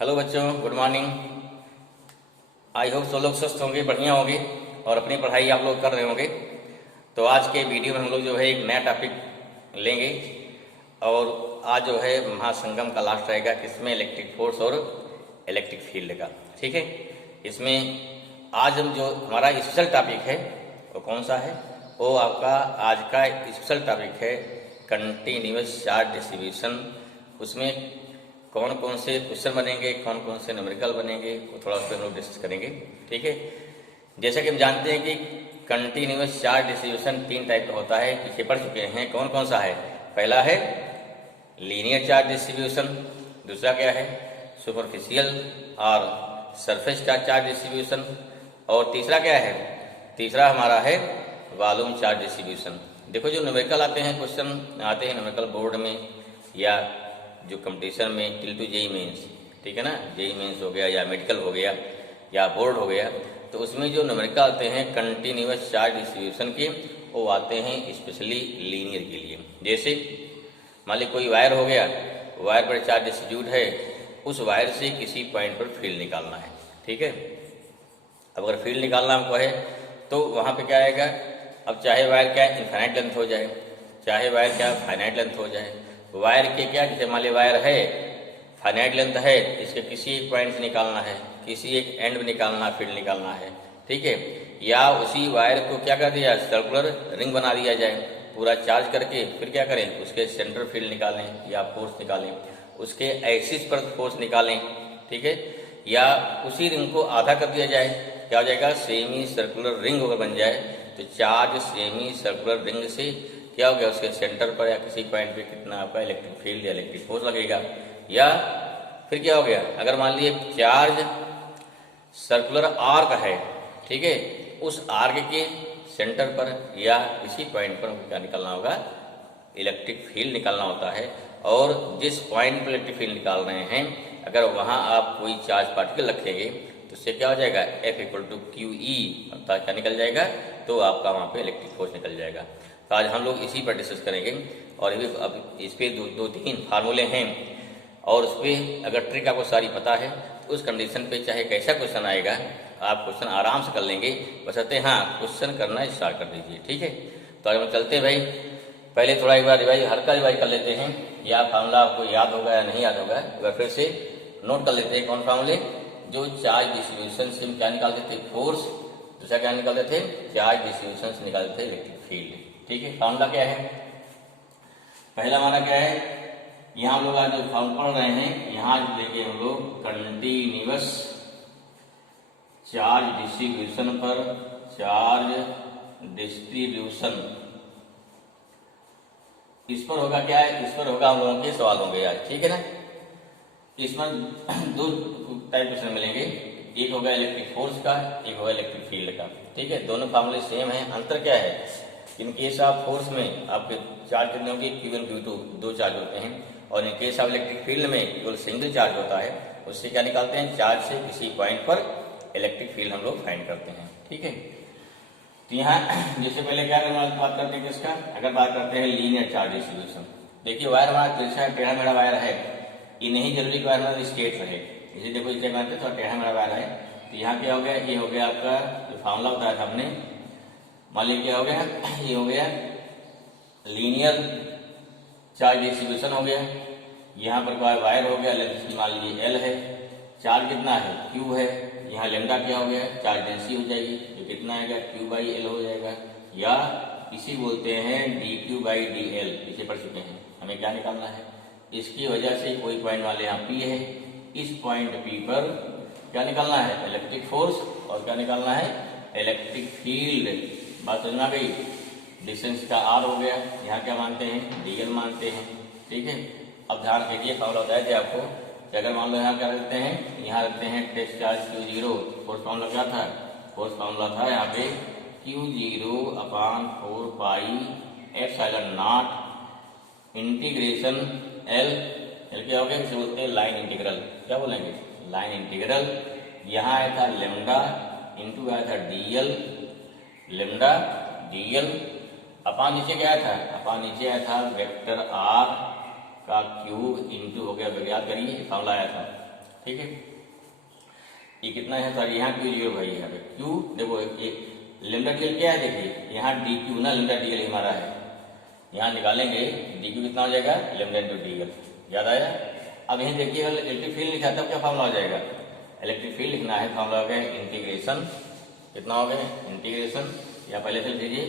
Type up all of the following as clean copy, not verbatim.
Hello बच्चों, good morning. I hope सब लोग स्वस्थ होंगे, बढ़िया होंगे और अपनी पढ़ाई आप लोग कर रहे होंगे। तो आज के वीडियो में हम लोग जो है एक नया टॉपिक लेंगे और आज जो है महासंगम का लास्ट रहेगा, किसमें इलेक्ट्रिक फोर्स और इलेक्ट्रिक फील्ड का। ठीक है, इसमें आज हम जो हमारा स्पेशल टॉपिक है वो कौन सा है? वो आपका आज का स्पेशल टॉपिक है कंटिन्यूअस चार्ज डिस्ट्रीब्यूशन। उसमें कौन कौन से क्वेश्चन बनेंगे, कौन कौन से न्यूमेरिकल बनेंगे, वो थोड़ा उस पर हम लोग डिस्कस करेंगे। ठीक है, जैसा कि हम जानते हैं कि कंटिन्यूअस चार्ज डिस्ट्रीब्यूशन तीन टाइप का होता है, पीछे पढ़ चुके हैं। कौन कौन सा है? पहला है लीनियर चार्ज डिस्ट्रीब्यूशन, दूसरा क्या है सुपरफिशियल और सरफेस चार्ज डिस्ट्रीब्यूशन, और तीसरा क्या है? तीसरा हमारा है वॉल्यूम चार्ज डिस्ट्रीब्यूशन। देखो, जो न्यूमेरिकल आते हैं, क्वेश्चन आते हैं न्यूमेरिकल बोर्ड में या जो कंपटीशन में टिल टू जेई मेंस, ठीक है ना, जेई मेंस हो गया या मेडिकल हो गया या बोर्ड हो गया, तो उसमें जो न्यूमेरिकल आते हैं कंटिन्यूअस चार्ज डिस्ट्रीब्यूशन के, वो आते हैं स्पेशली लीनियर के लिए। जैसे मान ली कोई वायर हो गया, वायर पर चार्ज डिस्ट्रीब्यूट है, उस वायर से किसी पॉइंट पर फील्ड निकालना है। ठीक है, अब अगर फील्ड निकालना हमको है तो वहाँ पे क्या आएगा? अब चाहे वायर क्या इनफाइनाइट लेंथ हो जाए, चाहे वायर क्या फाइनाइट लेंथ हो जाए, वायर के क्या, जैसे मान ली वायर है फाइनाइट लेंथ है, इसके किसी एक पॉइंट से निकालना है, किसी एक एंड में निकालना, फील्ड निकालना है। ठीक है, या उसी वायर को क्या कर दिया, सर्कुलर रिंग बना दिया जाए पूरा चार्ज करके, फिर क्या करें, उसके सेंटर फील्ड निकालें या फोर्स निकालें, उसके एक्सिस पर फोर्स निकालें। ठीक है, या उसी रिंग को आधा कर दिया जाए, क्या हो जाएगा, सेमी सर्कुलर रिंग अगर बन जाए तो चार्ज सेमी सर्कुलर रिंग से क्या हो गया, उसके सेंटर पर या किसी पॉइंट पे कितना आपका इलेक्ट्रिक फील्ड या इलेक्ट्रिक फोर्स लगेगा। या फिर क्या हो गया, अगर मान लीजिए चार्ज सर्कुलर आर्क है, ठीक है, उस आर्क के सेंटर पर या किसी पॉइंट पर क्या निकालना होगा, इलेक्ट्रिक फील्ड निकालना होता है। और जिस पॉइंट पर इलेक्ट्रिक फील्ड निकाल रहे हैं, अगर वहाँ आप कोई चार्ज पार्टिकल रखेंगे तो उससे क्या हो जाएगा, F equal to Q E, अर्थात क्या निकल जाएगा, तो आपका वहाँ पे इलेक्ट्रिक फोर्स निकल जाएगा। तो आज हम लोग इसी पर डिस्कस करेंगे और अब इस पर दो तीन फार्मूले हैं, और उस पर अगर ट्रिक आपको सारी पता है तो उस कंडीशन पे चाहे कैसा क्वेश्चन आएगा आप क्वेश्चन आराम से कर लेंगे, बशर्ते हाँ क्वेश्चन करना स्टार्ट कर दीजिए। ठीक है, तो आज हम चलते हैं भाई। पहले थोड़ा एक बार रिवाइज, हल्का रिवाइज कर लेते हैं, या फार्मूला आपको याद होगा या नहीं याद होगा, एक बार फिर से नोट कर लेते हैं। कौन फार्मूले? जो चार्ज डिस्ट्रीब्यूशन से हम क्या निकालते थे, फोर्स, दूसरा क्या निकालते थे, चार्ज डिस्ट्रीब्यूशन से निकालते थे इलेक्ट्रिक फील्ड। ठीक है, फार्मूला क्या है? पहला हमारा क्या है, यहाँ हम लोग आज जो फार्मूला पढ़ रहे हैं, यहाँ देखिए हम लोग कंटिन्यूअस चार्ज डिस्ट्रीब्यूशन पर चार्ज डिस्ट्रीब्यूशन, इस पर होगा क्या है, इस पर होगा हम लोगों के सवाल होंगे आज। ठीक है ना, इसमें दो टाइप क्वेश्चन मिलेंगे, एक होगा इलेक्ट्रिक फोर्स का, एक होगा इलेक्ट्रिक फील्ड का। ठीक है, दोनों फार्मूले सेम है, अंतर क्या है, इन केस ऑफ फोर्स में आपके चार्ज कितने होंगे, Q1 Q2 दो चार्ज होते हैं, और in case of electric field में केवल सिंगल चार्ज होता है। उससे क्या निकालते हैं, चार्ज से किसी पॉइंट पर इलेक्ट्रिक फील्ड हम लोग फाइंड करते हैं। ठीक है, तो यहाँ जैसे पहले क्या बात करते हैं किसका, अगर बात करते हैं लीनियर चार्ज डिस्ट्रीब्यूशन। देखिए वायर हमारा तिरछा टेढ़ा मेढ़ा वायर है, ये नहीं जरूरी कि वायर हमारा स्ट्रेट रहे, इसे देखो इसे मानते थोड़ा टेढ़ा मेढ़ा वायर है, तो यहाँ क्या हो गया, ये हो गया आपका जो फार्मूला बताया था हमने, मान लीजिए क्या हो गया, ये हो गया लीनियर चार्ज डिस्ट्रीब्यूशन हो गया। यहाँ पर वायर हो गया, लेंथ मान लीजिए L है, चार्ज कितना है, Q है, यहाँ लेमडा क्या हो गया, चार्ज डेंसिटी हो जाएगी, जो कितना आएगा, Q/L हो जाएगा, या इसी बोलते हैं dQ/dL, इसे पढ़ चुके हैं। हमें क्या निकालना है, इसकी वजह से कोई पॉइंट वाले यहाँ P है, इस पॉइंट P पर क्या निकालना है, इलेक्ट्रिक फोर्स, और क्या निकालना है, इलेक्ट्रिक फील्ड। बात समझ आ गई, डिस्टेंस का R हो गया, यहाँ क्या मानते हैं, DL मानते हैं। ठीक है, अब ध्यान दीजिए, फार्मूला बताया थे आपको कि अगर मान लो यहाँ क्या रखते हैं, यहाँ रखते हैं test charge Q0, force formula क्या था, फोर्स फार्मूला था यहाँ पे Q0/4 pi epsilon not integration L क्या हो गया, इसे बोलते हैं लाइन इंटीग्रल। क्या बोलेंगे, लाइन इंटीग्रल। यहाँ आया था लेमडा इंटू आया था DL, लेमडा DL अपान नीचे क्या आया था, अपान नीचे आया था वेक्टर R का क्यूब इंटू हो गया, याद करिए फार्मूला आया था ठीक है। ये कितना है सर, यहाँ क्यू जीरो भाई, यहाँ पे क्यू देखो ये लेमडा डीएल क्या है, देखिए यहाँ डी क्यू ना लेमडा डीएल हमारा है, यहाँ निकालेंगे डी क्यू कितना हो जाएगा लेमडा इंटू डीएल, याद आया। अब यहीं देखिए अगर इलेक्ट्रिक फील्ड लिखा तब क्या फॉर्मूला हो जाएगा, इलेक्ट्रिक फील्ड लिखना है, फॉर्मूला हो गया इंटीग्रेशन, कितना हो गया इंटीग्रेशन, या पहले से लिख दीजिए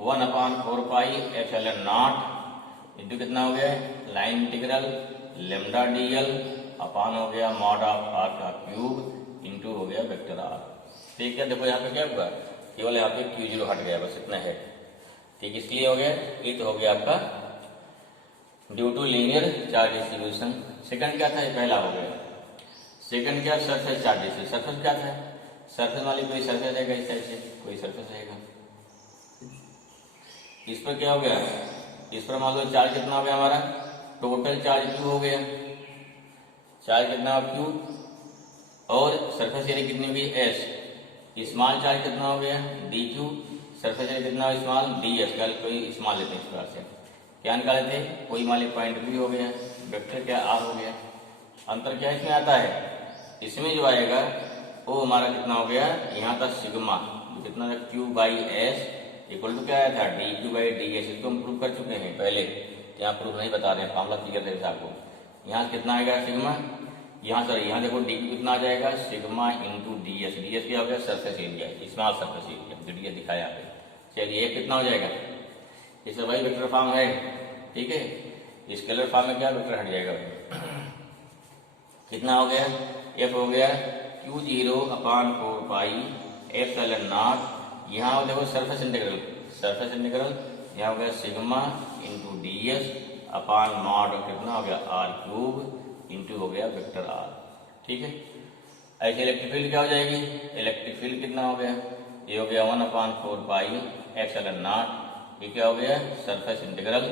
1/4 पाई एप्सिलॉन नॉट इंटू कितना हो गया लाइन इंटीग्रल लेमडा डीएल अपान हो गया मॉड ऑफ आर का क्यूब इंटू हो गया वेक्टर आर। ठीक है, देखो यहाँ पे क्या हुआ, केवल यहाँ पे क्यू जीरो हट गया, बस इतना है। ठीक, इसलिए हो गया, ये तो हो गया आपका due to linear charge distribution. Second क्या था, ये पहला हो गया। सेकंड क्या, सरफेस चार्ज डिस्ट्रीब्यूशन। सरफेस क्या था, सरफेस वाली कोई सरफेस है इस साइड से, कोई सरफेस रहेगा, इस पर क्या हो गया, इस पर मान लो चार्ज कितना हो गया हमारा, टोटल चार्ज क्यू हो गया, चार्ज कितना क्यू, और सरफेस एरिया कितनी हो गई एस, स्मॉल चार्ज कितना हो गया डी क्यू, सरफेस एरिया कितना स्मॉल डी एस, कोई स्मॉल लेते हैं इस प्रकार से, क्या निकाले थे, कोई मान ली पॉइंट बी हो गया, वेक्टर क्या आर हो गया। अंतर क्या इसमें आता है, इसमें जो आएगा वो हमारा कितना हो गया, यहाँ था सिग्मा जो कितना था Q by S equal to क्या आया था D Q by D S, इसको हम प्रूव कर चुके हैं पहले, यहाँ प्रूफ नहीं बता रहे हैं, फॉर्मूला क्लियर है आपको। यहाँ कितना आएगा सिग्मा, यहाँ सर यहाँ देखो डी क्यू कितना आ जाएगा sigma into D S, D S क्या हो गया surface area, small surface area, D S दिखाया यहाँ पे। चलिए ये कितना हो जाएगा, इससे वही वेक्टर फॉर्म है, ठीक है, स्केलर फॉर्म में क्या वेक्टर हट जाएगा, कितना हो गया एफ हो गया Q zero upon 4 pi epsilon not, यहाँ देखो सरफेस इंटीग्रल, सरफेस इंटीग्रल यहाँ हो गया sigma into D S upon mod कितना हो गया आर क्यूब इंटू हो गया वेक्टर आर। ठीक है, ऐसे इलेक्ट्रिक फील्ड क्या हो जाएगी, इलेक्ट्रिक फील्ड कितना हो गया, ये हो गया 1/4 पाई एप्सिलॉन नॉट, ये क्या हो गया सरफेस इंटीग्रल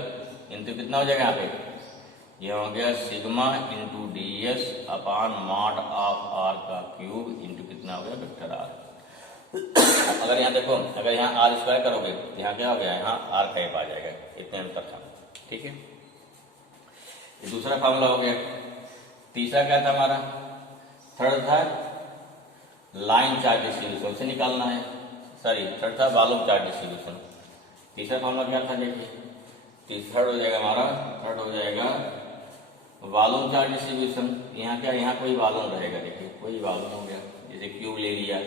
इंटू कितना हो जाएगा यहाँ पे, यह हो गया sigma into D S upon mod of R का क्यूब इंटू कितना हो गया वेक्टर आर। अगर यहाँ देखो, अगर यहाँ आर स्क्वायर करोगे तो यहाँ क्या हो गया, यहाँ आर कैप आ जाएगा, इतने अंतर था। ठीक है, ये दूसरा फॉर्मूला हो गया। तीसरा क्या था हमारा, थर्ड था लाइन चार्ज डिस्ट्रीब्यूशन से निकालना है, सॉरी थर्ड था वॉल्यूम चार्ज डिस्ट्रीब्यूशन। तीसरा फॉर्मूला क्या था देखिए, थर्ड हो जाएगा हमारा, थर्ड हो जाएगा वॉल्यूम चार्ज डिस्ट्रीब्यूशन। यहाँ क्या, यहाँ कोई वॉल्यूम रहेगा, देखिए कोई वॉल्यूम हो गया, जैसे क्यूब ले लिया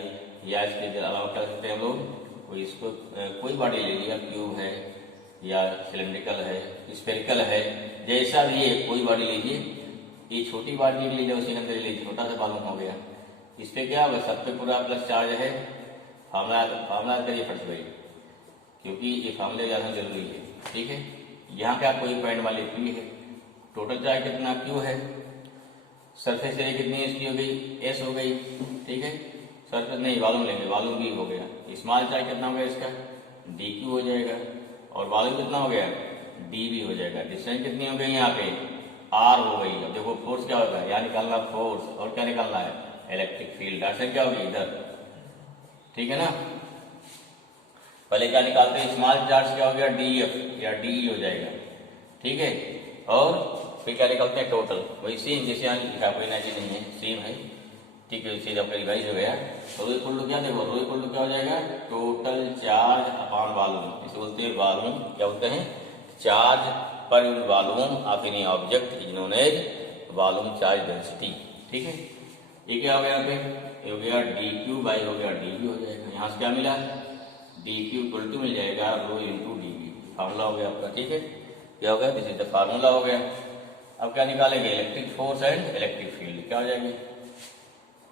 या इसके अलावा कर सकते हैं हम लोग, कोई इसको कोई बॉडी ले लिया, क्यूब है या सिलेंड्रिकल है स्फेरिकल है, जैसा भी है कोई बॉडी लीजिए, ये छोटी बॉडी ले लीजिए उसी के अंदर लीजिए, छोटा सा वॉल्यूम हो गया, इस पर क्या होगा सब पे पूरा प्लस चार्ज है, फार्मूला करिए फट गई, क्योंकि ये फार्मूले ज़्यादा जरूरी है। ठीक है, यहाँ क्या कोई पॉइंट वाली पी है, टोटल चार्ज कितना क्यू है, सरफेस एरिया कितनी इसकी हो गई एस हो गई। ठीक है, सरफेस नहीं वॉल्यूम लेंगे, वॉल्यूम भी हो गया, स्मॉल चार्ज कितना हो गया इसका डी क्यू हो जाएगा, और वॉल्यूम कितना हो गया डी भी हो जाएगा, डिस्टेंस कितनी हो गई यहाँ पे आर हो गई। अब देखो फोर्स क्या होगा, यहाँ निकालना फोर्स, और क्या निकालना है इलेक्ट्रिक फील्ड, डायरेक्शन क्या होगी इधर। ठीक है ना, पहले क्या निकालते हैं स्मॉल चार्ज क्या हो गया डी एफ या डी हो जाएगा। ठीक है, और फिर क्या निकालते हैं टोटल, वही सेम जैसे यहाँ लिखा, कोई ना चीज नहीं है, सेम है। ठीक है, चीज आपका रिवाइज हो गया। तो रो इक्वल टू क्या देखो, रो इक्वल टू क्या हो जाएगा टोटल चार्ज अपॉन वॉल्यूम, इसे बोलते हैं वॉल्यूम, क्या बोलते हैं charge per unit volume of any object is known as volume charge density. ठीक है, ये क्या हो गया यहाँ पे, ये हो गया डी क्यू बाई हो गया डी बी हो जाएगा, यहाँ से क्या मिला डी क्यू इक्वल टू मिल जाएगा रो इंटू डी बी, फार्मूला हो गया आपका। ठीक है, क्या हो गया दिस इज द फार्मूला हो गया। अब क्या निकालेंगे electric force and electric field, क्या हो जाएंगे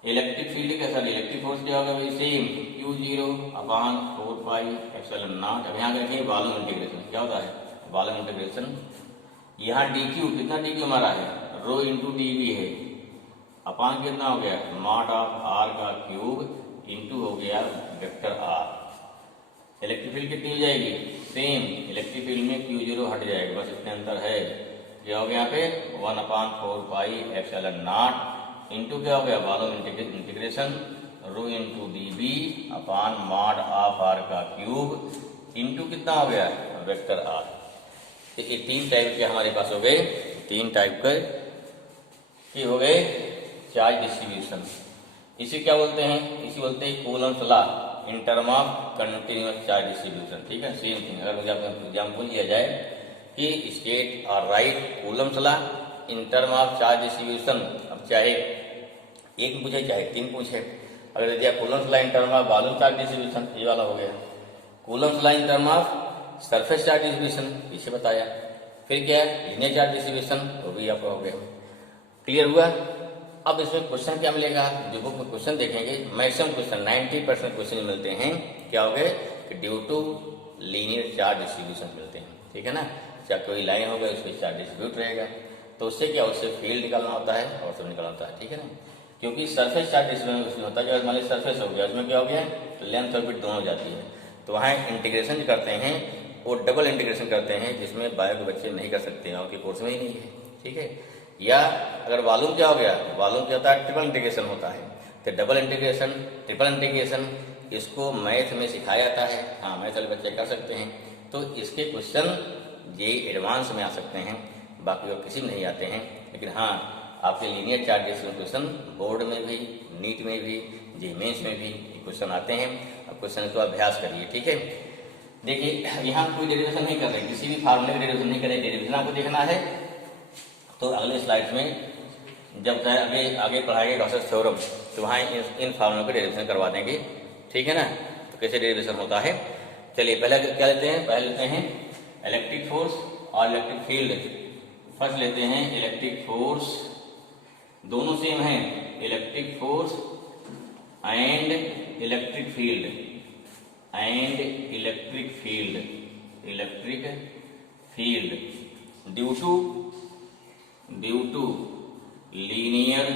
इलेक्ट्रिक फील्ड कैसा, इलेक्ट्रिक फोर्स क्या होगा भाई same Q zero upon 4 pi epsilon not. अब यहाँ देखेंगे वॉल्यूम इंटीग्रेशन, क्या होता है वॉल्यूम इंटीग्रेशन, यहाँ डी क्यू कितना डी क्यू हमारा है रो इंटू डी बी है, अपान कितना हो गया मॉड ऑफ आर का क्यूब इंटू हो गया वेक्टर आर। इलेक्ट्रिक फील्ड कितनी हो जाएगी सेम, इलेक्ट्रिक फील्ड में क्यू जीरो हट जाएगा, बस इतने अंतर है। क्या हो गया यहाँ पे 1/4 पाई एप्सिलॉन नॉट इंटू क्या हो गया volume integration rho into D B upon mod of R का क्यूब इंटू कितना हो गया वेक्टर आर। तो ये तीन टाइप के हमारे पास हो गए, तीन टाइप के हो गए चार्ज डिस्ट्रीब्यूशन। इसे क्या बोलते हैं? इसे बोलते हैं Coulomb's law in term of continuous charge distribution. ठीक है, सेम थिंग। अगर मुझे आपको एग्जाम्पल दिया जाए कि स्टेट और right Coulomb's law in term of charge distribution, अब चाहे एक पूछे चाहे तीन पूछे, अगर दिया Coulomb's law in term of volume charge distribution, ये वाला हो गया। Coulomb's law in term of surface charge distribution, इसे बताया। फिर क्या है? लीनियर चार्ज डिस्ट्रीब्यूशन, वो भी आपका हो गया। क्लियर हुआ? अब इसमें क्वेश्चन क्या मिलेगा? जो बुक में क्वेश्चन देखेंगे, मैक्सिमम क्वेश्चन 90% क्वेश्चन मिलते हैं क्या हो गए कि due to linear charge distribution मिलते हैं। ठीक है ना, चाहे कोई लाइन हो गई उस पर चार्ज डिस्ट्रीब्यूट रहेगा, तो उससे क्या, उससे फील्ड निकालना होता है और सब निकालना होता है। ठीक है ना, क्योंकि सरफेस चार्ज डिस्ट्रीब्यूशन उसमें होता है, जब मान लीजिए सरफेस हो गया, उसमें क्या हो गया, लेंथ और विड्थ दोनों हो जाती है, तो वहाँ इंटीग्रेशन करते हैं, वो डबल इंटीग्रेशन करते हैं, जिसमें बायो के बच्चे नहीं कर सकते हैं, उनके कोर्स में ही नहीं है। ठीक है, या अगर वॉल्यूम क्या हो गया, वॉल्यूम क्या होता है, ट्रिपल इंटीग्रेशन होता है, तो डबल इंटीग्रेशन, ट्रिपल इंटीग्रेशन, इसको मैथ में सिखाया जाता है। हाँ, मैथ वाले बच्चे कर सकते हैं, तो इसके क्वेश्चन ये एडवांस में आ सकते हैं, बाकी और किसी में नहीं आते हैं। लेकिन हाँ, आपके linear charge distribution question board में भी, नीट में भी, जी मेंस में भी क्वेश्चन आते हैं। अब क्वेश्चन को अभ्यास करिए। ठीक है, देखिए यहाँ कोई डेरिवेशन नहीं कर रहे, किसी भी फार्मूले का डेरिवेशन नहीं करें, डेरिवेशन आपको देखना है तो अगले स्लाइड्स में जब तक आगे पढ़ाएंगे गॉसेस थ्योरम, तो वहाँ इन फार्मूलों का डेरिवेशन करवा देंगे। ठीक है ना, तो कैसे डेरिवेशन होता है, चलिए पहले क्या लेते हैं, पहले लेते हैं इलेक्ट्रिक फोर्स और इलेक्ट्रिक फील्ड। फर्स्ट लेते हैं इलेक्ट्रिक फोर्स, दोनों सेम हैं, electric force and electric field, and electric field due to linear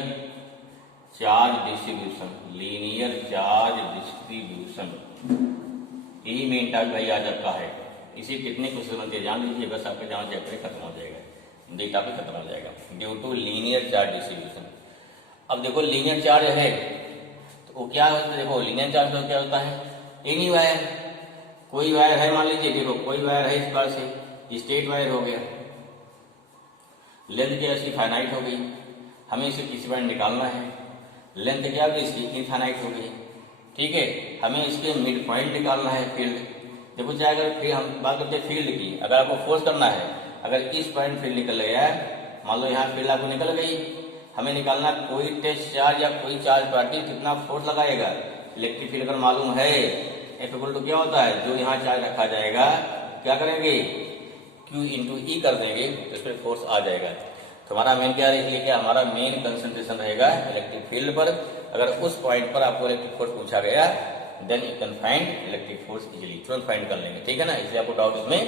charge distribution, यही मेन टास्क भाई आज आपका है। इसी कितने क्वेश्चन बनते जान लीजिए, बस आपका जहाँ चैप्टर खत्म हो जाएगा, ये टॉपिक खत्म हो जाएगा, due to linear charge distribution. अब देखो लीनियर चार्ज है तो वो क्या होता है, देखो लीनियर चार्ज तो क्या होता है, एनी वायर, कोई वायर है, मान लीजिए देखो कोई वायर है, इस बार से स्ट्रेट वायर हो गया, लेंथ क्या इसकी फाइनाइट हो गई, हमें इसे किसी पॉइंट निकालना है, लेंथ क्या होगी इसकी इनफाइनाइट हो गई। ठीक है, हमें इसके मिड पॉइंट निकालना है, फील्ड। देखो चाहे अगर फिर हम बात करते हैं फील्ड की, अगर आपको फोर्स करना है, अगर इस पॉइंट फील्ड निकल गया, मान लो यहाँ फील्ड आपको निकल गई, हमें निकालना कोई टेस्ट चार्ज या कोई चार्ज पार्टिकल कितना फोर्स लगाएगा। इलेक्ट्रिक फील्ड अगर मालूम है, F इक्वल टू क्या होता है, जो यहाँ चार्ज रखा जाएगा क्या करेंगे, Q इंटू ई कर देंगे, तो इस पर फोर्स आ जाएगा। तो हमारा मेन क्या है, इसलिए क्या हमारा मेन कंसंट्रेशन रहेगा इलेक्ट्रिक फील्ड पर। अगर उस पॉइंट पर आपको इलेक्ट्रिक फोर्स पूछा गया, then you can find electric force easily, तुरंत फाइंड कर लेंगे। ठीक है ना, इसलिए आपको डाउट इसमें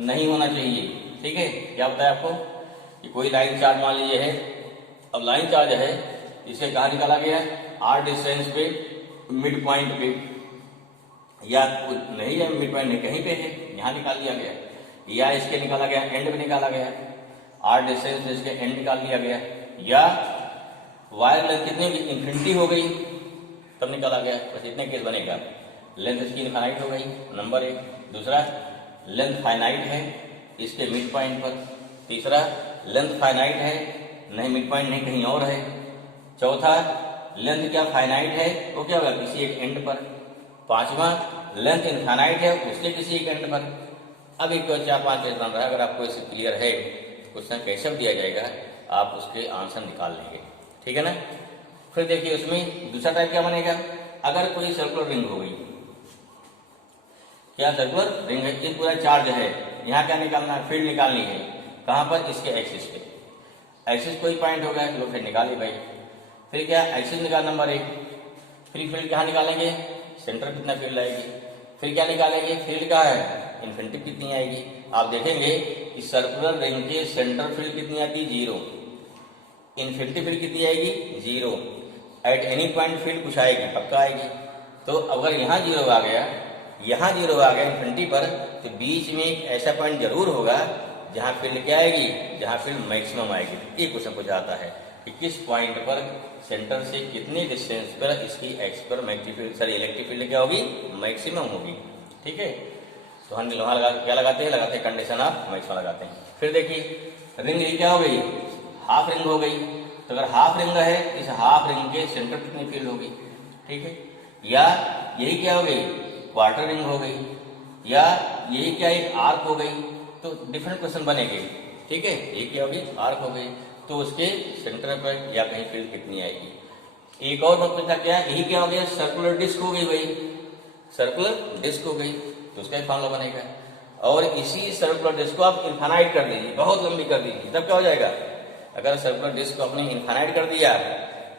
नहीं होना चाहिए। ठीक है, क्या बताया आपको कि कोई लाइन चार्ज मान लीजिए है, अब लाइन चार्ज है, इसे कहाँ निकाला गया है, आर डिस्टेंस पे, मिड पॉइंट पे, या नहीं है मिड पॉइंट नहीं कहीं पे है, यहाँ निकाल लिया गया, या इसके निकाला गया एंड में निकाला गया, आर डिस्टेंस इसके एंड निकाल लिया गया, या वायर लेंथ कितनी इन्फिनिटी हो गई तब निकाला गया। बस इतने केस बनेगा, लेंथ इसकी इनफाइनाइट हो गई, नंबर एक। दूसरा, लेंथ फाइनाइट है इसके मिड पॉइंट पर। तीसरा, लेंथ फाइनाइट है, नहीं मिड पॉइंट नहीं कहीं और है। चौथा, लेंथ क्या फाइनाइट है, वो क्या होगा किसी एक एंड पर। पांचवा, लेंथ इनफाइनाइट है उसके किसी एक एंड पर। अब एक 4-5 केस बन रहा है, अगर आपको इससे क्लियर है क्वेश्चन कैसे दिया जाएगा, आप उसके आंसर निकाल लेंगे। ठीक है ना, फिर देखिए उसमें दूसरा टाइप क्या बनेगा, अगर कोई सर्कुलर रिंग हो गई, क्या सर्कुलर रिंग है, ये पूरा चार्ज है, यहाँ क्या निकालना है, फील्ड निकालनी है, कहाँ पर, इसके एक्सिस पे। एक्सिस कोई पॉइंट होगा चलो फिर निकालिए भाई। फिर क्या, एक्सिस निकाल नंबर एक, फिर फील्ड कहाँ निकालेंगे, सेंटर कितना फील्ड आएगी। फिर क्या निकालेंगे, फील्ड कहाँ है, इन्फिनिटी कितनी आएगी। आप देखेंगे कि सर्कुलर रिंग के सेंटर फील्ड कितनी आती है, 0। इन्फिनिटी फील्ड कितनी आएगी, 0। एट एनी पॉइंट फील्ड कुछ आएगी, पक्का आएगी। तो अगर यहाँ 0 आ गया, यहाँ 0 आ गया इन्फिनिटी पर, तो बीच में एक ऐसा पॉइंट जरूर होगा जहाँ फील्ड क्या आएगी, जहाँ फील्ड मैक्सिमम आएगी। ये क्वेश्चन पूछा जाता है कि किस पॉइंट पर सेंटर से कितने डिस्टेंस पर इसकी एक्स पर magnetic field, sorry electric field क्या होगी, मैक्सिमम होगी। ठीक है, तो हम वहाँ क्या लगाते हैं कंडीशन ऑफ मैक्सिमम लगाते हैं। फिर देखिए रिंग क्या हो गई, हाफ रिंग हो गई, तो अगर हाफ रिंग है, इस हाफ रिंग के सेंटर कितनी फील्ड होगी, ठीक है। या यही क्या हो गई, क्वार्टर रिंग हो गई, या यही क्या एक आर्क हो गई, तो डिफरेंट क्वेश्चन बनेंगे, ठीक है। यही क्या होगी, आर्क हो गई, तो उसके सेंटर पर या कहीं फील्ड कितनी आएगी। एक और बात पूछा क्या, यही क्या हो गया, सर्कुलर डिस्क हो गई भाई, सर्कुलर डिस्क हो गई, तो उसका एक फॉर्मूला बनेगा। और इसी सर्कुलर डिस्क को आप इन्फानाइट कर दीजिए, बहुत लंबी कर दीजिए, तब क्या हो जाएगा। अगर सर्कुलर डिस्क को आपने इन्फानाइट कर दिया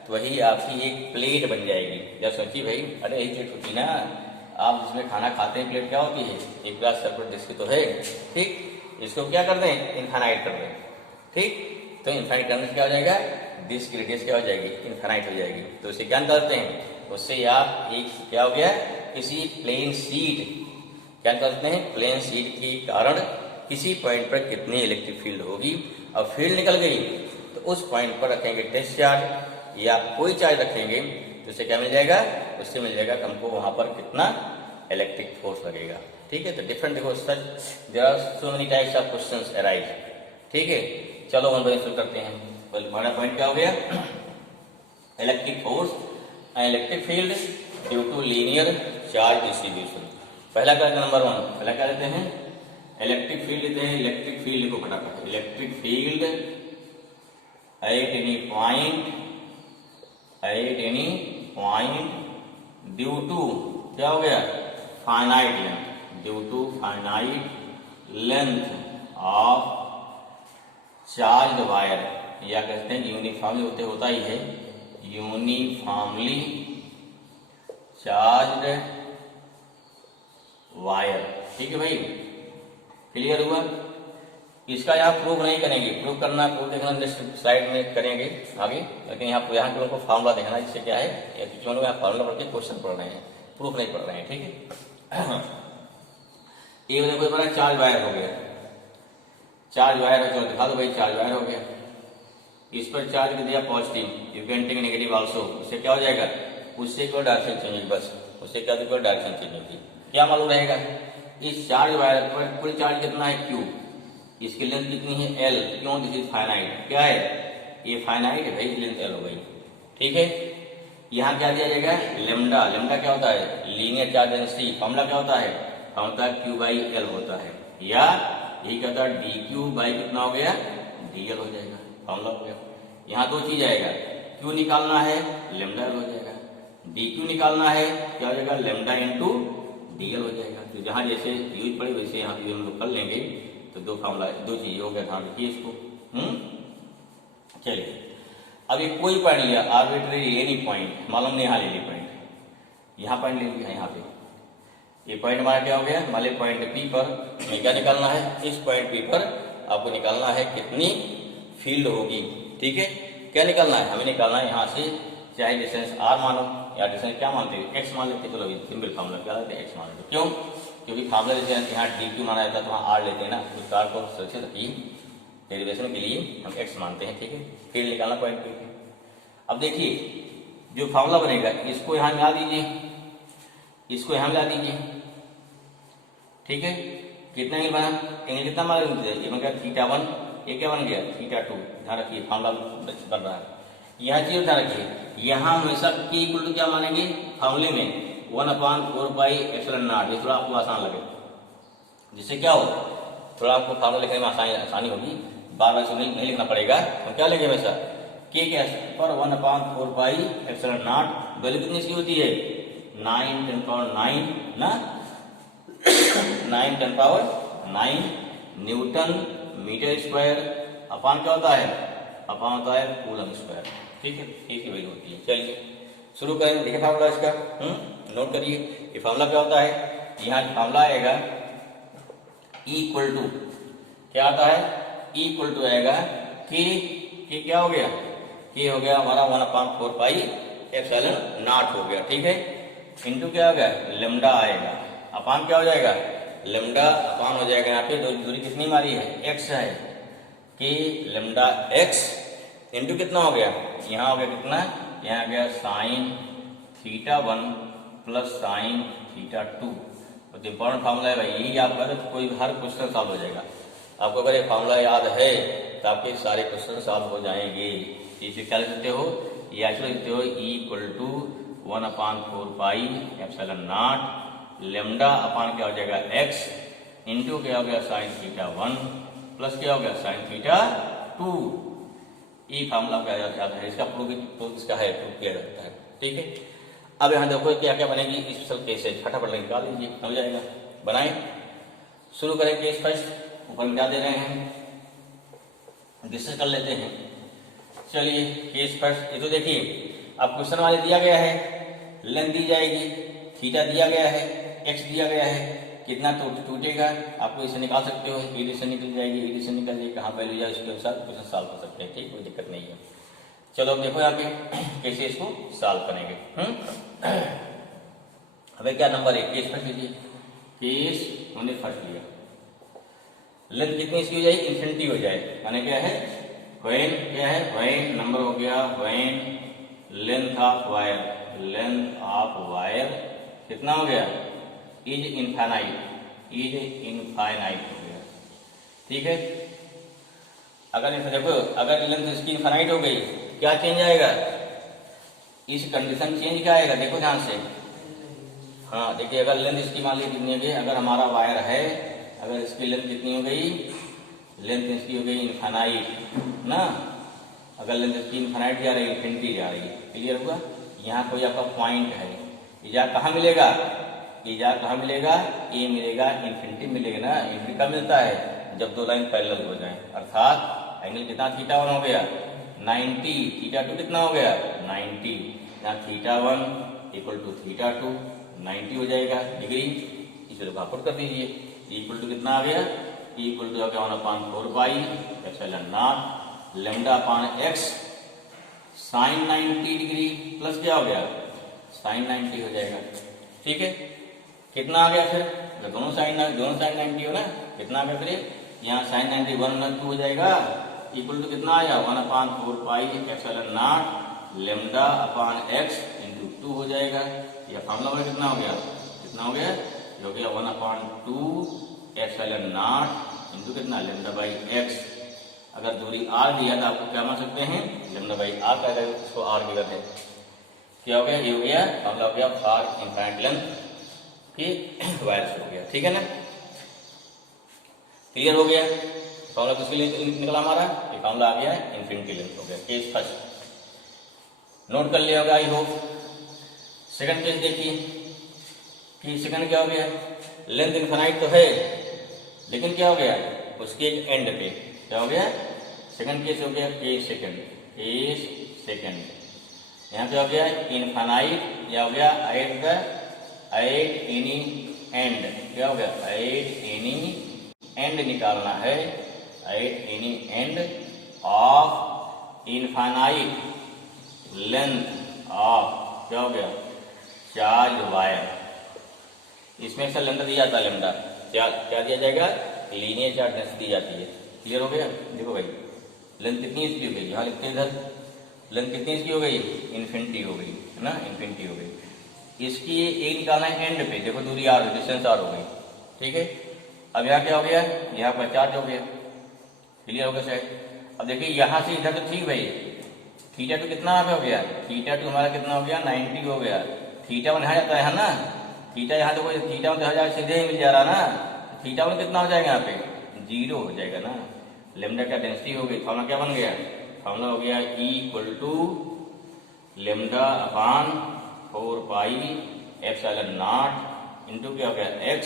तो वही आपकी एक प्लेट बन जाएगी। या सोचिए भाई, अरे यही प्लेट होती ना, आप जिसमें खाना खाते हैं प्लेट क्या होती है, एक ग्लास सर्कुलर डिस्क तो है, ठीक। इसको क्या कर दें, इन्फानाइट कर दें, ठीक। तो इन्फानाइट करने से क्या हो जाएगा, डिस्क की रेडियस क्या हो जाएगी, इन्फानाइट हो जाएगी। तो उसे क्या निकालते हैं, उससे आप एक क्या हो गया, किसी प्लेन शीट, क्या निकालते हैं, प्लेन शीट के कारण किसी पॉइंट पर कितनी इलेक्ट्रिक फील्ड होगी। अब फील्ड निकल गई तो उस पॉइंट पर रखेंगे टेस्ट चार्ज या कोई चार्ज रखेंगे, तो उससे क्या मिल जाएगा, उससे मिल जाएगा हमको वहां पर कितना इलेक्ट्रिक फोर्स लगेगा, ठीक है। तो डिफरेंट देखो, such there are so many types of questions arise, ठीक है। चलो हम शुरू करते हैं। हमारा पॉइंट क्या हो गया, electric force and electric field due to linear charge distribution. पहला क्या नंबर 1, पहला क्या लेते हैं, इलेक्ट्रिक फील्ड लेते हैं। इलेक्ट्रिक फील्ड को फटाफट, electric field at any point due to क्या हो गया, finite length, due to finite length of charge wire, या कहते हैं यूनिफॉर्मली होता ही है, यूनिफॉर्मली चार्ज वायर, ठीक है भाई, क्लियर हुआ। इसका यहाँ प्रूफ नहीं करेंगे, प्रूफ करना, प्रूफ देखना नेक्स्ट स्लाइड में करेंगे आगे, लेकिन यहाँ केवल को फार्मूला देखना, इससे क्या है, या केवल यहाँ फार्मूला पढ़ के क्वेश्चन पढ़ रहे हैं, प्रूफ नहीं पढ़ रहे हैं, ठीक है। ये देखो बड़ा चार्ज वायर हो गया, चार्ज वायर हो, दिखा दो भाई, चार्ज वायर हो गया, इस पर चार्ज कर दिया positive, you can take negative also, उससे क्या हो जाएगा, उससे कोई डायरेक्शन चेंज होगी, बस उससे क्या कोई डायरेक्शन चेंज होगी। क्या मालूम रहेगा, इस चार्ज वायर पर कुल चार्ज कितना है, क्यू, इसकी लेंथ कितनी है, एल, क्यों, दिस इज फाइनाइट, क्या है ये, फाइनाइट है भाई, लेंथ एल हो गई, ठीक है। यहाँ क्या दिया जाएगा, लेमडा, लेमडा क्या होता है, लीनियर चार्ज डेंसिटी, फॉर्मूला क्या होता है, फॉर्मूला क्यू बाई एल होता है, या यही क्या होता है, डी क्यू बाई कितना हो गया, डी एल हो जाएगा, फॉर्मूला हो गया। यहाँ दो चीज आएगा, क्यू निकालना है, लेमडा एल हो जाएगा, डी क्यू निकालना है, क्या हो जाएगा, लेमडा इंटू डी एल हो जाएगा। तो जहाँ जैसे यूज पड़े वैसे यहाँ भी हम लोग कर लेंगे, तो दो फॉर्मूला, दो चीज हो गया, ध्यान रखिए इसको। चलिए, अब ये कोई पॉइंट लिया, आर्बिट्रेरी एनी पॉइंट, मालूम नहीं, यहाँ ले लिया पॉइंट, यहाँ पॉइंट ले लिया, यहाँ पे ये पॉइंट हमारा क्या हो गया, मान लीजिए पॉइंट पी पर हमें क्या निकालना है, इस पॉइंट पी पर आपको निकालना है कितनी फील्ड होगी, ठीक है। क्या निकालना है, हमें निकालना है यहाँ से, चाहे डिस्टेंस आर मानो या डिस्टेंस क्या मानते हैं, एक्स मान लेते हैं, चलो सिंपल फॉर्मूला क्या लेते हैं, एक्स मान लेते, क्यों, क्योंकि फॉर्मूला जैसे यहाँ डी क्यू माना जाता है तो वहाँ आर लेते हैं ना, उस कार को सुरक्षित रखिए, डेरिवेशन के लिए हम एक्स मानते हैं, ठीक है। फील्ड निकालना पॉइंट पी। अब देखिए जो फॉर्मूला बनेगा, इसको यहाँ मिला दीजिए, इसको यहाँ मिला दीजिए, ठीक है। कितना एंगल बना, एंगल कितना मालूम है, ये बन गया θ1, ये क्या बन गया, θ2, ध्यान रखिए फॉर्मूला बन रहा है। यहाँ चीज ध्यान रखिए, यहाँ हमेशा के इक्वल टू क्या मानेंगे, फॉर्मूले में 1/4 पाई एप्सिलॉन नॉट, ये थोड़ा आपको आसान लगे, जिससे क्या हो, थोड़ा आपको फॉर्मूला लिखने में आसानी होगी, बार बार नहीं लिखना पड़ेगा। हम क्या लेंगे हमेशा, के क्या पर 1/4 पाई एप्सिलॉन नॉट, वैल्यू कितनी इसकी होती है, 9 10 पावर 9 ना, 9 10 पावर 9 न्यूटन मीटर स्क्वायर, अपान क्या होता है, अपान होता है कूलम स्क्वायर, ठीक है, एक ही वैल्यू होती है। चलिए शुरू करें, देखिए फार्मूला इसका, नोट करिए, ये फार्मूला क्या होता है, यहाँ फार्मूला आएगा इक्वल टू, क्या आता है, इक्वल टू आएगा के क्या हो गया, के हो गया हमारा 1/4 पाई एप्सिलॉन नॉट हो गया, ठीक है, इंटू क्या हो गया, लेमडा आएगा, अपान क्या हो जाएगा, लेमडा अपान हो जाएगा, यहाँ पे दूरी कितनी मारी है, एक्स है, कि लेमडा एक्स इंटू कितना हो गया, यहाँ हो गया कितना, यहाँ गया साइन θ1 प्लस साइन θ2। तो इंपॉर्टेंट फार्मूला है भाई, यही आप करें तो कोई हर क्वेश्चन सॉल्व हो जाएगा। आपको अगर ये फार्मूला याद है तो आपके सारे क्वेश्चन सॉल्व हो जाएंगे। इसे क्या लिख सकते हो, ये ऐसे लिखते हो E = 1/4πε0 लेमडा अपान क्या हो जाएगा x इंटू क्या हो गया साइन थीटा 1 प्लस क्या हो गया साइन थीटा 2। ये फार्मूला क्या याद है, इसका प्रूफ इसका है, प्रूफ किया जाता है। ठीक है, अब यहाँ देखो क्या क्या बनेगी स्पेशल केसेज, फटाफट निकाल लीजिए, हो जाएगा। बनाए, शुरू करें केस फर्स्ट, ऊपर मिटा दे रहे हैं, डिस्कस कर लेते हैं। चलिए केस फर्स्ट, ये तो देखिए अब क्वेश्चन वाले दिया गया है, लेंथ दी जाएगी, थीटा दिया गया है, एक्स दिया गया है, कितना तो टूटेगा आपको इसे निकाल सकते हो, ईडी से निकल जाएगी, ईडी से निकल जाएगी, कहाँ वैल्यू जाए उसके अनुसार क्वेश्चन सॉल्व कर सकते हैं। ठीक, कोई दिक्कत नहीं है। चलो अब देखो यहाँ पे कैसे इसको सॉल्व करेंगे। अबे क्या नंबर है, केस फर्स्ट लीजिए। केस हमने फर्स्ट लिया, लेंथ कितनी इसकी हो जाए, इन्फिनिटी हो जाए, माने क्या है व्हेन, क्या है व्हेन नंबर हो गया, when length of wire, length of wire कितना हो गया, इज इनफाइनाइट, इज इनफाइनाइट हो गया। ठीक है, अगर देखो अगर लेंथ इसकी इनफाइनाइट हो गई क्या चेंज आएगा, इस कंडीशन चेंज क्या आएगा, देखो ध्यान से। हाँ देखिए, अगर लेंथ इसकी मान ली कितनी हो गई, अगर हमारा वायर है, अगर इसकी लेंथ कितनी हो गई, लेंथ इसकी हो गई इनफाइनाइट ना, अगर लेंथ इसकी इनफाइनाइट जा रही है, इन्फिनिटी जा रही है, क्लियर हुआ। यहाँ कोई आपका पॉइंट है, इजा कहाँ मिलेगा, इजा कहाँ मिलेगा, ए मिलेगा, इन्फिनिटी मिलेगा ना। इन्फिनिटी कब मिलता है, जब दो लाइन पैरेलल हो जाए, अर्थात एंगल कितना थीटा 1 हो गया 90, थीटा 2 कितना हो गया 90, यहाँ थीटा 1 = थीटा 2 90 हो जाएगा डिग्री। इसे लोग पुट कर दीजिए, इक्वल टू कितना आ गया, इक्वल टू आ गया 1/4πε0 लेमडा अपान x साइन 90 डिग्री प्लस क्या हो गया साइन 90 हो जाएगा। ठीक है, कितना आ गया फिर, दोनों साइन 90 हो ना, कितना आ गया फिर यहाँ साइन 90 1/2 हो जाएगा, इक्वल टू कितना आया 1/4πε0 लेमडा अपान x इंटू 2 हो जाएगा। यह फार्मूला में कितना हो गया, कितना हो गया, ये हो गया 1/2ε0 इंटू कितना लेमडा बाई x। अगर दूरी r दिया तो आपको क्या मान सकते हैं, लेमडा बाई r का अगर इसको r गिवन है, क्या हो गया, ये हो गया फार्मूला हो गया फॉर इनफाइनाइट लेंथ की वायर्स हो गया। ठीक है ना, क्लियर हो गया। फार्मूला किसके लिए निकला हमारा, ये फार्मूला आ गया इन्फिनिटी लेंथ हो गया। केस फर्स्ट नोट कर लिया होगा आई होप। सेकंड केस देखिए कि सेकंड क्या हो गया, लेंथ इनफाइनाइट तो है लेकिन क्या हो गया उसके एक एंड पे क्या हो गया, सेकंड केस हो गया केस सेकंड, केस सेकंड यहाँ पे हो गया इनफाइनाइट, या हो गया एट एनी एंड, क्या हो गया एट एनी एंड निकालना है, at any end of infinite length of क्या हो गया चार्ज वायर। इसमें से लेंथ दिया जाता है लेमडा, क्या दिया जाएगा, लीनियर चार्ज डेंसिटी दी जाती है। क्लियर हो गया। देखो भाई लेंथ कितनी इसकी हो गई, यहाँ लिखते हैं इधर लेंथ कितनी इसकी हो गई, इन्फिनिटी हो गई है ना, इन्फिनिटी हो गई। इसकी एक निकालना है एंड पे, देखो दूरी आर, डिस्टेंस आर हो गई। ठीक है, अब यहाँ क्या हो गया, यहाँ पर चार्ज हो गया, क्लियर हो गया शायद। अब देखिए यहाँ से इधर तो ठीक भाई, थीटा 2 कितना हो गया, थीटा 2 हमारा कितना हो गया 90 हो गया, थीटा 1 यहाँ जाता है ना, थीटा यहाँ देखो थीटा 1 तो सीधे ही मिल जा रहा ना, थीटा 1 कितना हो जाएगा यहाँ पे 0 हो जाएगा ना। लेमडा का डेंसिटी हो गई, फार्मूला क्या बन गया, फार्मूला हो गया E = लेमडा अपान 4πε0 इंटू क्या हो गया x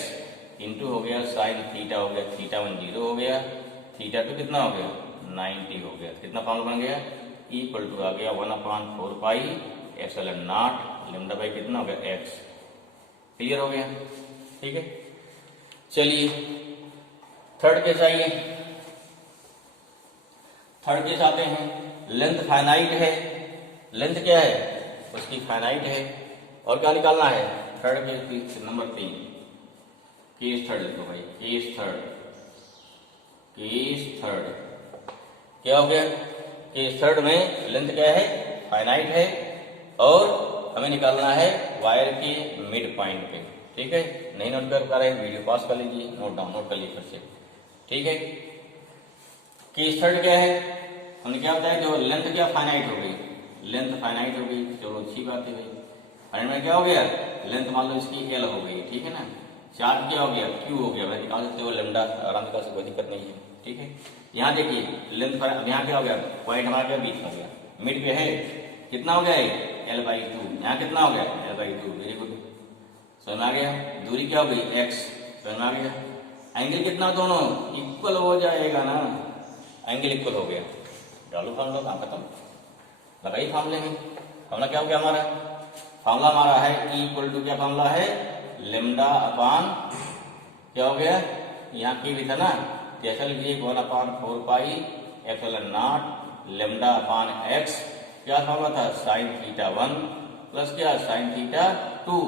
इंटू हो गया साइन थीटा हो गया, थीटा 1 0 हो गया, थीटा 2 कितना हो गया 90 हो गया। कितना फार्मूला बन गया, E आ गया 1/4πε0 लेमडा बाई कितना हो गया x। क्लियर हो गया। ठीक है, चलिए थर्ड केस आइए। थर्ड केस आते हैं, लेंथ फाइनाइट है, लेंथ क्या है उसकी फाइनाइट है, और क्या निकालना है, third case number 3 case third देखो भाई, केस थर्ड, केस थर्ड क्या हो गया, केस थर्ड में लेंथ क्या है फाइनाइट है, और हमें निकालना है वायर के मिड पॉइंट पे। ठीक है, नहीं नोट कर पा रहे वीडियो पॉज कर लीजिए, नोट डाउन नोट कर लीजिए फिर से। ठीक है, केस थर्ड क्या है, हमने क्या बताया, जो लेंथ क्या फाइनाइट हो गई, लेंथ फाइनाइट हो गई, चलो अच्छी बात है भाई। फाइनाइट में क्या हो गया, लेंथ मान लो इसकी एल हो गई, ठीक है ना। चार्ज क्या हो गया, क्यू हो गया, भाई निकाल सकते हो लेमडा, आराम निकाल सकते, कोई दिक्कत नहीं है, ठीक है। यहाँ देखिए लेंथ, यहाँ क्या हो गया, पॉइंट हमारा क्या बीच हो गया, मिड पे है, कितना हो गया L/2, यहाँ कितना हो गया L/2, वेरी गुड, समझ में आ गया। दूरी क्या हो गई x, समझ में आ गया। एंगल कितना, दोनों इक्वल हो जाएगा ना, एंगल इक्वल हो गया, डालो फॉर्मूला, काम खत्म, लगाइए फॉर्मूले में। फॉर्मूला क्या हो गया हमारा, फॉर्मूला हमारा है E इक्वल टू, क्या फॉर्मूला है, लेमडा अपान क्या हो गया, यहाँ की भी था ना, जैसा लिखिए 1/4 पाई एप्सिलॉन नॉट लेमडा अपान x, क्या फॉर्मूला था, साइन थीटा 1 प्लस क्या साइन थीटा 2।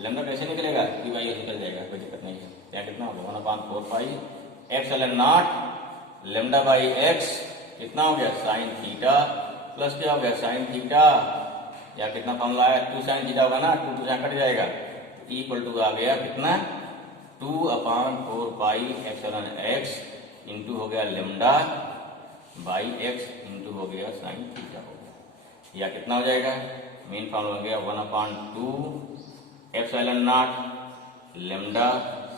लेमडा कैसे निकलेगा, P बाई L निकल जाएगा, कोई दिक्कत नहीं है। यहाँ कितना होगा 1/4 pi epsilon naught lambda by x, कितना हो गया साइन थीटा प्लस क्या हो गया साइन थीटा, या कितना फॉर्मूला है 2 साइन थीटा होगा ना, 2 से कट जाएगा, तो E इक्वल टू आ गया कितना 2/4 पाई एप्सिलॉन x इंटू हो गया लेमडा बाई x इंटू हो गया साइन थीटा हो गया, या कितना हो जाएगा, मेन फॉर्मूला हो गया 1/2 epsilon naught lambda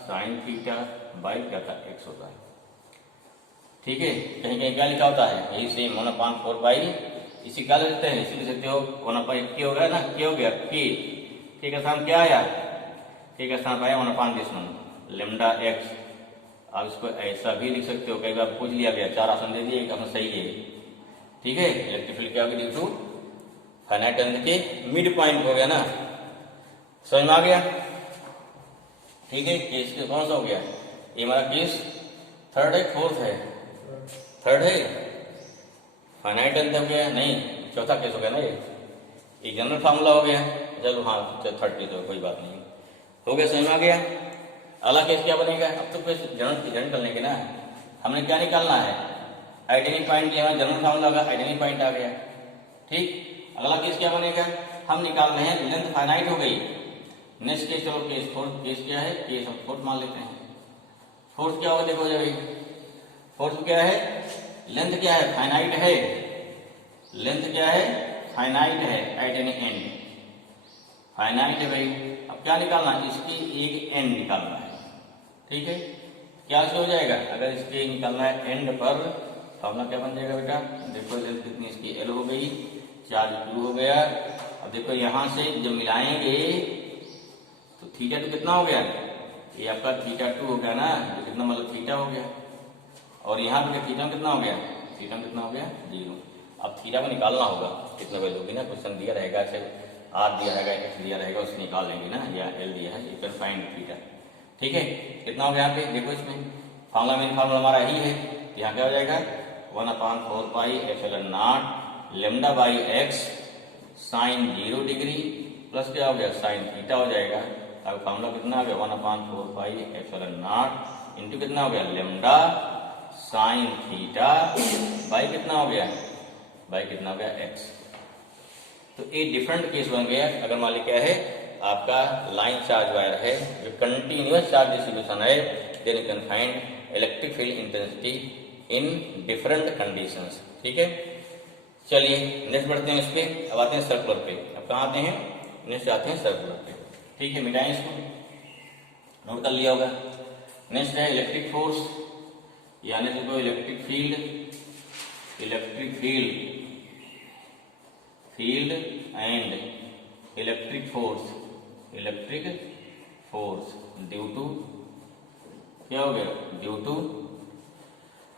sine theta by क्या था x होता है, ठीक है। कहीं कहीं क्या लिखा होता है, यही सेम 1/4 पाई, इसी क्या लिखते हैं, इसी लिख सकते हो 1/, के हो गया ना, के हो गया के का स्थान क्या आया, के का स्थान पाया 1/, लेमडा x। आप इसको ऐसा भी लिख सकते हो, कई बार पूछ लिया गया, 4 ऑप्शन दे दिए, एक ऑप्शन सही है, ठीक है। इलेक्ट्रिक फील्ड क्या होगी, ड्यू टू फाइनाइट लेंथ के मिड पॉइंट हो गया ना, समझ में आ गया, ठीक है। केस के कौन सा हो गया, ये हमारा केस थर्ड है, फोर्थ है, थर्ड है, फाइनाइट लेंथ हो गया, नहीं चौथा केस हो गया ना, ये जनरल फार्मूला हो गया, चलो हाँ थर्ड केस हो, कोई बात नहीं हो गया, समझ में आ गया। अगला केस क्या बनेगा, अब तो केस जनरल करने के ना, हमने क्या निकालना है, आइडेंटिटी पॉइंट, हमारा जनरल फार्मूला का आइडेंटिटी पॉइंट आ गया, ठीक। अगला केस क्या बनेगा, हम निकाल रहे हैं लेंथ फाइनाइट हो गई। नेक्स्ट केस, चलो केस फोर्थ, केस क्या है, केस हम फोर्थ मान लेते हैं। फोर्थ क्या होगा, देखो जरा, फोर्थ क्या है, लेंथ क्या है, फाइनाइट है, लेंथ क्या है, फाइनाइट है, एट एनी एंड फाइनाइट है भाई। अब क्या निकालना है, इसकी एक एंड निकालना है, ठीक है। क्या से हो जाएगा, अगर इसके निकालना है एंड पर, फॉर्मूला क्या बन जाएगा बेटा, देखो लेंथ कितनी इसकी L हो गई, चार्ज Q हो गया। अब देखो यहां से जब मिलाएंगे तो थीटा 2 कितना हो गया, ये आपका थीटा 2 हो गया ना, तो कितना मतलब थीटा हो गया, और यहाँ पे थीटा कितना हो गया, थीटा कितना हो गया 0। अब थीटा को निकालना होगा, कितना वैल्यू होगी ना, क्वेश्चन दिया रहेगा, ऐसे R दिया रहेगा, X दिया रहेगा, उससे निकाल लेंगे ना, या L दिया है, यू कैन फाइंड थीटा, ठीक है। कितना हो गया यहाँ पे, देखो इसमें फॉर्मूला, मेन फॉर्मूला हमारा यही है, यहाँ क्या हो जाएगा 1/4 pi epsilon naught lambda by x sine 0 degree plus क्या हो गया साइन थीटा हो जाएगा। अब फॉर्मूला कितना हो गया 1/4 पाई एप्सिलॉन नॉट इंटू कितना हो गया लेमडा साइन थीटा बाई कितना हो गया, बाई कितना हो गया x। तो एक डिफरेंट केस बन गया। अगर मान ली क्या है, आपका लाइन चार्ज वायर है जो कंटिन्यूअस चार्ज डिस्ट्रीब्यूशन है, then you can find electric field intensity in different conditions, ठीक है। चलिए नेक्स्ट बढ़ते हैं इस पे, अब आते हैं सर्कुलर पे। अब कहाँ आते हैं, नेक्स्ट आते हैं सर्कुलर पे, ठीक है। मिटाएं इसको, नोट कर लिया होगा। नेक्स्ट है इलेक्ट्रिक फोर्स, यानी देखो electric field, electric field, field and electric force, electric force due to क्या हो गया, ड्यू टू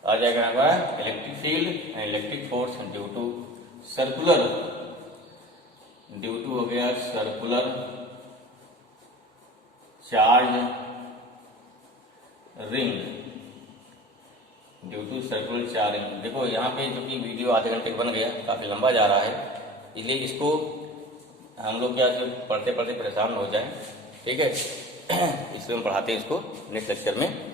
आ जाएगा हमारा electric field and electric force due to circular, due to हो गया circular charge ring, due to circular charge ring. देखो यहाँ पे जो कि वीडियो आधे घंटे बन गया, काफी लंबा जा रहा है, इसलिए इसको हम लोग क्या पढ़ते पढ़ते परेशान हो जाए, ठीक है। इसलिए हम पढ़ाते हैं इसको नेक्स्ट लेक्चर में।